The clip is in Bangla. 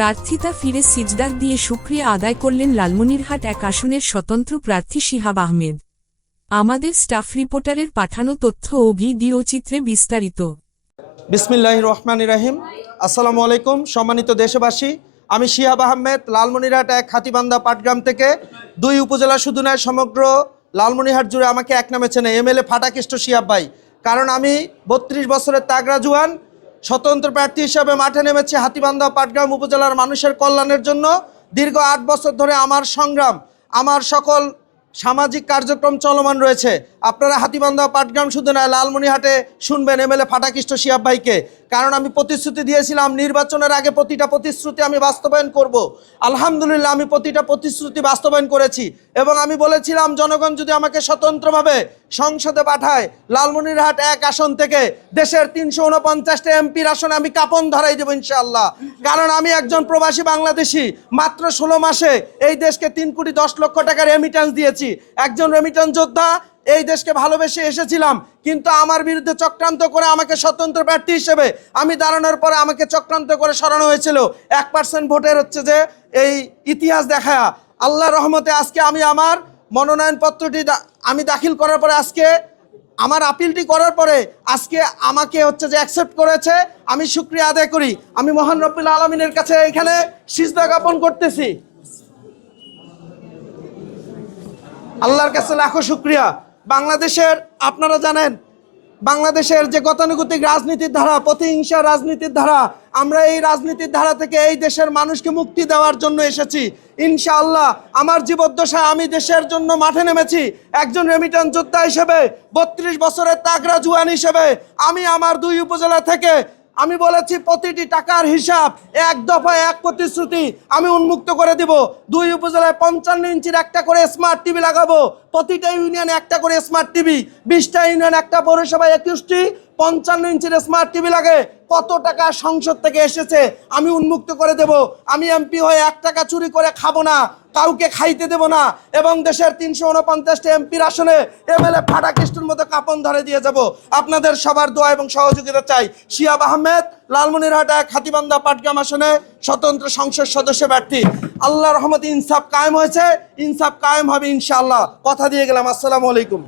প্রার্থিতা ফিরে সিজদার দিয়ে শুকরিয়া আদায় করলেন লালমনিরহাট ১ আসনের স্বতন্ত্র প্রার্থী শিহাব আহমেদ। আমাদের স্টাফ রিপোর্টারের পাঠানো তথ্য ও ভিডিও চিত্রে বিস্তারিত। বিসমিল্লাহির রহমানির রহিম। আসসালামু আলাইকুম সম্মানিত দেশবাসী, আমি শিহাব আহমেদ লালমনিরহাট ১ হাতিবান্ধা পাটগ্রাম থেকে ২ উপজেলা শুধু নয় সমগ্র লালমনিরহাট জুড়ে আমাকে এক নামে চেনে এমএলএ ফাটাকেষ্ট শিহাব ভাই। কারণ আমি ৩২ বছরের তাগড়া জুয়ান স্বতন্ত্র প্রার্থী হিসেবে মাঠে নেমেছি হাতিবান্ধা পাটগ্রাম উপজেলার মানুষের কল্যাণের জন্য। দীর্ঘ ৮ বছর ধরে আমার সংগ্রাম, আমার সকল সামাজিক কার্যক্রম চলমান রয়েছে। আপনারা হাতিবান্ধা পাটগ্রাম শুধু নয় লালমনিরহাটে শুনবেন এমএলএ ফাটাকেষ্ট শিহাব ভাইকে। কারণ আমি প্রতিশ্রুতি দিয়েছিলাম নির্বাচনের আগে প্রতিটা প্রতিশ্রুতি আমি বাস্তবায়ন করব। আলহামদুলিল্লাহ আমি প্রতিটা প্রতিশ্রুতি বাস্তবায়ন করেছি এবং আমি বলেছিলাম জনগণ যদি আমাকে স্বতন্ত্রভাবে সংসদে পাঠায় লালমনিরহাট ১ আসন থেকে দেশের ৩৪৯টা এমপির আসনে আমি কাঁপন ধরাই দেবো ইনশাআল্লাহ। কারণ আমি একজন প্রবাসী বাংলাদেশি, মাত্র ১৬ মাসে এই দেশকে ৩,১০,০০,০০০ টাকার রেমিটেন্স দিয়েছি। একজন রেমিটেন্স যোদ্ধা, এই দেশকে ভালোবেসে এসেছিলাম, কিন্তু আমার বিরুদ্ধে চক্রান্ত করে আমাকে স্বতন্ত্র প্রার্থী হিসেবে আমি দাঁড়ানোর পরে আমাকে চক্রান্ত করে সরানো হয়েছিল। ১% ভোটের হচ্ছে যে এই ইতিহাস দেখায়া আল্লাহর রহমতে আজকে আমি আমার মনোনয়নপত্রটি আমি দাখিল করার পরে আজকে আমার আপিলটি করার পরে আজকে আমাকে হচ্ছে যে অ্যাকসেপ্ট করেছে। আমি শুকরিয়া আদায় করি। আমি মহান রব্বুল আলামিনের কাছে এখানে সিজদা জ্ঞাপন করতেছি। আল্লাহর কাছে লাখো শুকরিয়া। বাংলাদেশের আপনারা জানেন বাংলাদেশের যে গতানুগতিক রাজনীতির ধারা, প্রতিহিংসা রাজনীতির ধারা, আমরা এই রাজনীতির ধারা থেকে এই দেশের মানুষকে মুক্তি দেওয়ার জন্য এসেছি। ইনশাআল্লাহ আমার জীবদ্দশায় আমি দেশের জন্য মাঠে নেমেছি একজন রেমিটেন্স যোদ্ধা হিসেবে, ৩২ বছরের তাগড়া জুয়ান হিসেবে। আমি আমার ২ উপজেলা থেকে আমি বলেছি প্রতিটি টাকার হিসাব এক দফায় এক প্রতিশ্রুতি আমি উন্মুক্ত করে দিব। ২ উপজেলায় ৫৫ ইঞ্চির একটা করে স্মার্ট টিভি লাগাবো। প্রতিটা ইউনিয়নে একটা করে স্মার্ট টিভি, ২০টা ইউনিয়ন, একটা পৌরসভায় ২১টি ৫৫ ইঞ্চির স্মার্ট টিভি লাগে। কত টাকা সংসদ থেকে এসেছে আমি উন্মুক্ত করে দেব। আমি এমপি হয়ে ১ টাকা চুরি করে খাবো না, কাউকে খাইতে দেব না এবং দেশের ৩৪৯টা এমপির আসনে এমএলএ ফাটাকেষ্টর মতো কাঁপন ধরে দিয়ে যাব। আপনাদের সবার দোয়া এবং সহযোগিতা চাই। শিহাব আহমেদ লালমনিরহাট ১ হাতিবান্ধা পাটগ্রাম আসনে স্বতন্ত্র সংসদ সদস্য প্রার্থী। আল্লাহর রহমতে ইনসাফ কায়েম হয়েছে, ইনসাফ কায়েম হবে ইনশাআল্লাহ। কথা দিয়ে গেলাম। আসসালামু আলাইকুম।